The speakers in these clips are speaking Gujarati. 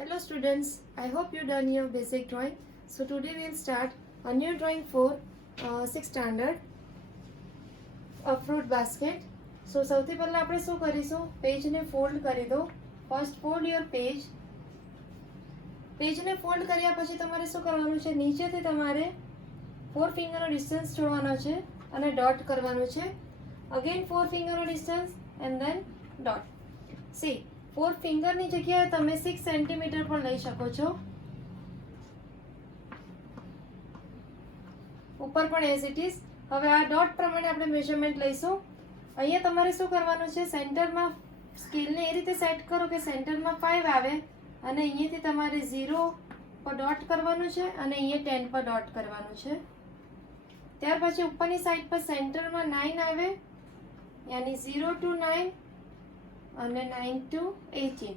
Hello students, I hope you done your basic drawing. So today we will start a new drawing for 6th standard, a fruit basket. So સૌથી પહેલા આપણે શું કરીશું, પેજને ફોલ્ડ કરી દો. First fold your page. પેજને ફોલ્ડ કર્યા પછી તમારે શું કરવાનું છે, નીચેથી તમારે 4 ફિંગરનો ડિસ્ટન્સ છોડવાનો છે અને ડોટ કરવાનું છે. અગેન 4 ફિંગરનો ડિસ્ટન્સ એન્ડ ધેન ડોટ. સી 4 ફિંગરની જગ્યાએ તમે 6 સેન્ટીમીટર પણ લઈ શકો છો. ઉપર પણ એઝ ઇટ ઇઝ. હવે આ ડોટ પ્રમાણે આપણે મેઝરમેન્ટ લઈશું. અહીંયા તમારે શું કરવાનું છે, સેન્ટરમાં સ્કેલને એ રીતે સેટ કરો કે સેન્ટરમાં 5 આવે અને અહીંયાથી તમારે 0 પર ડોટ કરવાનું છે અને અહીંયા 10 પર ડોટ કરવાનું છે. ત્યાર પછી ઉપરની સાઈડ પર સેન્ટરમાં 9 આવે, યાની 0 to 9 અને 9 to 18.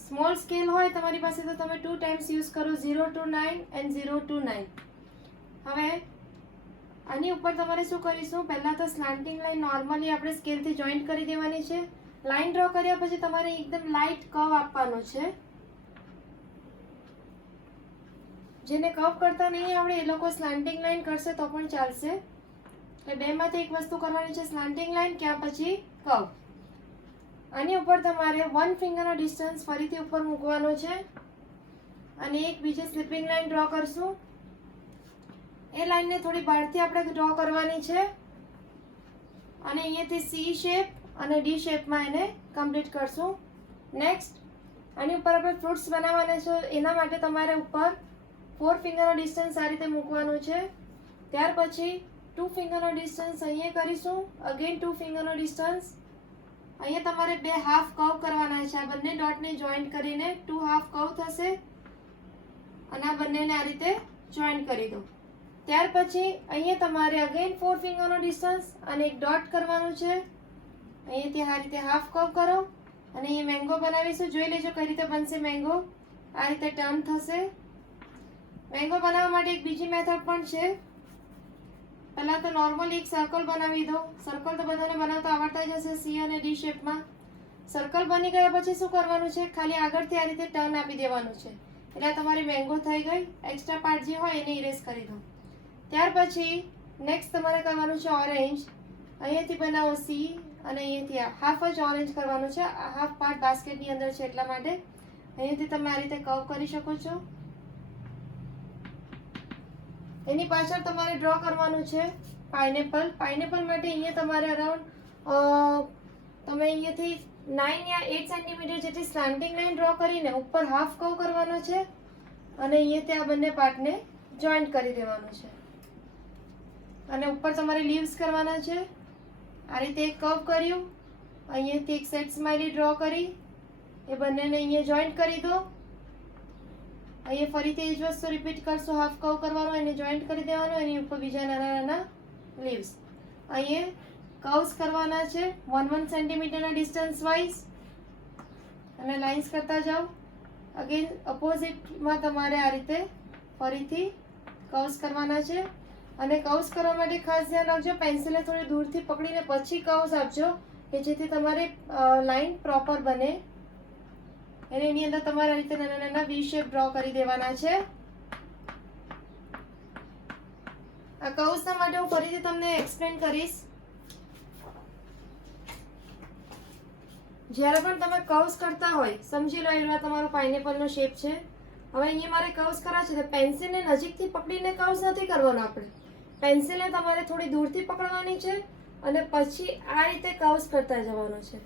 સ્મોલ સ્કેલ હોય તમારી પાસે તો તમે 2 ટાઈમ્સ યુઝ કરો, 0 to 9 એન્ડ 0 to 9. હવે આની ઉપર તમારે શું કરીશું, પહેલાં તો સ્લાન્ટિંગ લાઈન નોર્મલી આપણે સ્કેલથી જોઈન્ટ કરી દેવાની છે. લાઈન ડ્રો કર્યા પછી તમારે એકદમ લાઇટ કર્વ આપવાનો છે. જેને કર્વ કરતા નહીં આવડે એ લોકો સ્લાન્ટિંગ લાઈન કરશે તો પણ ચાલશે. એટલે બેમાંથી એક વસ્તુ કરવાની છે, સ્લાન્ટિંગ લાઈન ક્યાં પછી કર્વ. આની ઉપર તમારે 1 ફિંગરનો ડિસ્ટન્સ ફરીથી ઉપર મૂકવાનો છે અને એક બીજી સ્લીપિંગ લાઈન ડ્રો કરશું. એ લાઈનને થોડી બહારથી આપણે ડ્રો કરવાની છે અને અહીંયાથી સી શેપ અને ડી શેપમાં એને કમ્પ્લીટ કરશું. નેક્સ્ટ આની ઉપર આપણે ફ્રૂટ્સ બનાવવાના છે, એના માટે તમારે ઉપર 4 ફિંગરનો ડિસ્ટન્સ આ રીતે મૂકવાનું છે. ત્યાર પછી 2 ફિંગરનો ડિસ્ટન્સ અહીંયા કરીશું. અગેન 2 ફિંગરનો ડિસ્ટન્સ. અહીંયા તમારે 2 હાફ કર્વ કરવાના છે. આ બંને ડોટને જોઈન્ટ કરીને 2 હાફ કર્વ થશે અને આ બંનેને આ રીતે જોઈન્ટ કરી દો. ત્યાર પછી અહીંયા તમારે અગેન 4 ફિંગરનો ડિસ્ટન્સ અને એક ડોટ કરવાનું છે. અહીંયાથી આ રીતે હાફ કર્વ કરો અને અહીંયા મેંગો બનાવીશું. જોઈ લેજો કઈ રીતે બનશે મેંગો. આ રીતે ટર્ન થશે. મેંગો બનાવવા માટે એક બીજી મેથડ પણ છે. પહેલાં તો નોર્મલી એક સર્કલ બનાવી દો. સર્કલ તો બધાને બનાવતા આવડતા જ હશે, સી અને ડી શેપમાં. સર્કલ બની ગયા પછી શું કરવાનું છે, ખાલી આગળથી આ રીતે ટર્ન આપી દેવાનું છે. એટલે તમારી મેંગો થઈ ગઈ. એક્સ્ટ્રા પાર્ટ જે હોય એને ઇરેઝ કરી દો. ત્યાર પછી નેક્સ્ટ તમારે કરવાનું છે ઓરેન્જ. અહીંયાથી બનાવો સી અને અહીંયાથી હાફ જ ઓરેન્જ કરવાનું છે. આ હાફ પાર્ટ બાસ્કેટની અંદર છે એટલા માટે. અહીંયાથી તમે આ રીતે કર્વ કરી શકો છો. એની પાછળ તમારે ડ્રો કરવાનું છે પાઇનેપલ. પાઇનેપલ માટે અહીંયા તમારે અરાઉન્ડ તમે અહીંયાથી 9 યા 8 સેન્ટીમીટર જેટલી સ્લાન્ટિંગ લાઈન ડ્રો કરીને ઉપર હાફ કર્વ કરવાનો છે અને અહીંયાથી આ બંને પાર્ટને જોઈન્ટ કરી દેવાનું છે. અને ઉપર તમારે લીવ્સ કરવાના છે. આ રીતે એક કર્વ કર્યું, અહીંયાથી એક સેટ સ્માઇલી ડ્રો કરી, એ બંનેને અહીંયા જોઈન્ટ કરી દો. અહીંયા ફરીથી એ જ વસ્તુ રિપીટ કરશો. હાફ કર્વ કરવાનો, એને જોઈન્ટ કરી દેવાનો, એની ઉપર બીજા નાના નાના લીવ્સ. અહીંયા કર્વ્સ કરવાના છે 1 સેન્ટીમીટરના ડિસ્ટન્સ વાઇઝ અને લાઇન્સ કરતા જાઓ. અગેન અપોઝિટમાં તમારે આ રીતે ફરીથી કર્વ્સ કરવાના છે. અને કર્વ્સ કરવા માટે ખાસ ધ્યાન રાખજો, પેન્સિલને થોડી દૂરથી પકડીને પછી કર્વ્સ આપજો કે જેથી તમારે લાઇન પ્રોપર બને. અને એની અંદર તમારે આ રીતે નાના નાના વી શેપ ડ્રો કરી દેવાના છે. આ કર્વ્સના માટે હું ફરીથી તમને એક્સપ્લેન કરીશ. જ્યારે પણ તમે કર્વ્સ કરતા હોય, સમજી લો એમાં તમારો પાઇનેપલનો શેપ છે. હવે અહીંયા મારે કર્વ્સ કરવા છે તો પેન્સિલને નજીકથી પકડીને કર્વ્સ નથી કરવાનો. આપણે પેન્સિલને તમારે થોડી દૂરથી પકડવાની છે અને પછી આ રીતે કર્વ્સ કરતા જવાનું છે.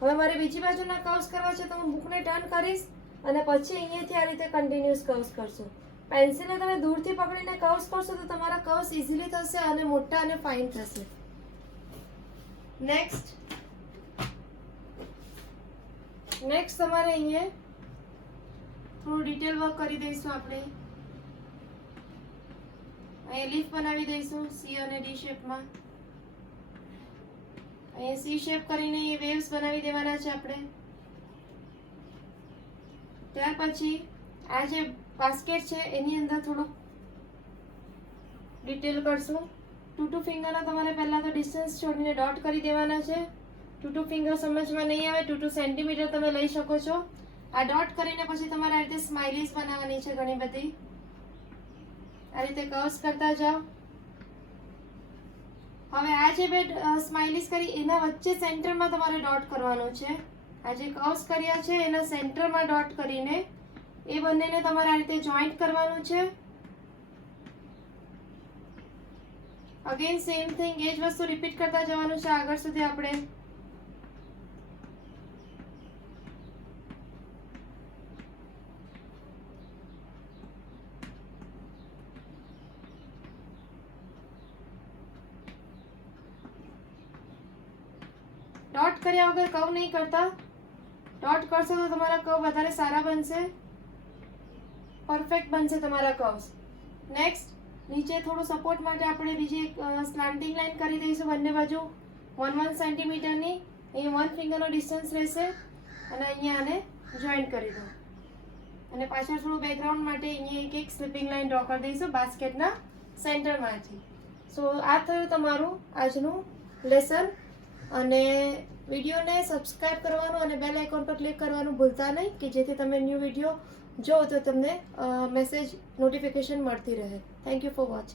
હવે મારે બીજી બાજુના કર્વ્સ કરવા છે તો હું બુકને ટર્ન કરીશ અને પછી અહીંયાથી આ રીતે કન્ટિન્યુઅસ કર્વ્સ કરશું. પેન્સિલને તમે દૂરથી પકડીને કર્વ્સ કરશો તો તમારા કર્વ્સ ઇઝીલી થશે અને મોટા અને ફાઇન થશે. નેક્સ્ટ તમારે અહીંયા થોડું ડિટેલ વર્ક કરી દઈશું. આપણે અહીંયા લીફ બનાવી દઈશું સી અને ડી શેપમાં. અહીંયા સી શેપ કરીને એ વેવ્સ બનાવી દેવાના છે આપણે. ત્યાર પછી આ જે બાસ્કેટ છે એની અંદર થોડુંક ડિટેલ કરશું. 2 ફિંગરના તમારે પહેલાં તો ડિસ્ટન્સ છોડીને ડોટ કરી દેવાના છે. 2 ટુ ફિંગર સમજમાં નહીં આવે 2 સેન્ટીમીટર તમે લઈ શકો છો. આ ડોટ કરીને પછી તમારે આ રીતે સ્માઇલીઝ બનાવવાની છે ઘણી બધી. આ રીતે કર્વ્સ કરતા જાઓ. હવે આ જે બે સ્માઇલીઝ કરી એના વચ્ચે સેન્ટરમાં તમારે ડોટ કરવાનો છે. આ જે કર્વ્સ કર્યા છે એના સેન્ટરમાં ડોટ કરીને એ બંનેને તમારે આ રીતે જોઈન્ટ કરવાનું છે. અગેન સેમ થિંગ, એ જ વસ્તુ રિપીટ કરતા જવાનું છે આગળ સુધી આપણે. ડોટ કર્યા વગર કર્વ નહીં કરતા. ડોટ કરશો તો તમારા કર્વ વધારે સારા બનશે, પરફેક્ટ બનશે તમારા કર્વ્સ. નેક્સ્ટ, નીચે થોડું સપોર્ટ માટે આપણે બીજી એક સ્લાન્ટિંગ લાઈન કરી દઈશું બંને બાજુ 1 સેન્ટીમીટરની. અહીં 1 ફિંગરનો ડિસ્ટન્સ રહેશે અને અહીંયા આને જોઈન્ટ કરી દો. અને પાછળ થોડું બેકગ્રાઉન્ડ માટે અહીંયા એક સ્લીપિંગ લાઈન ડ્રો કરી દઈશું બાસ્કેટના સેન્ટરમાંથી. સો આ થયું તમારું આજનું લેસન. અને વિડીયોને સબસ્ક્રાઈબ કરવાનું અને બેલ આઇકોન પર ક્લિક કરવાનું ભૂલતા નહીં કે જેથી તમે ન્યૂ વિડીયો જો તો તમને મેસેજ નોટિફિકેશન મળતી રહે. Thank you for watching.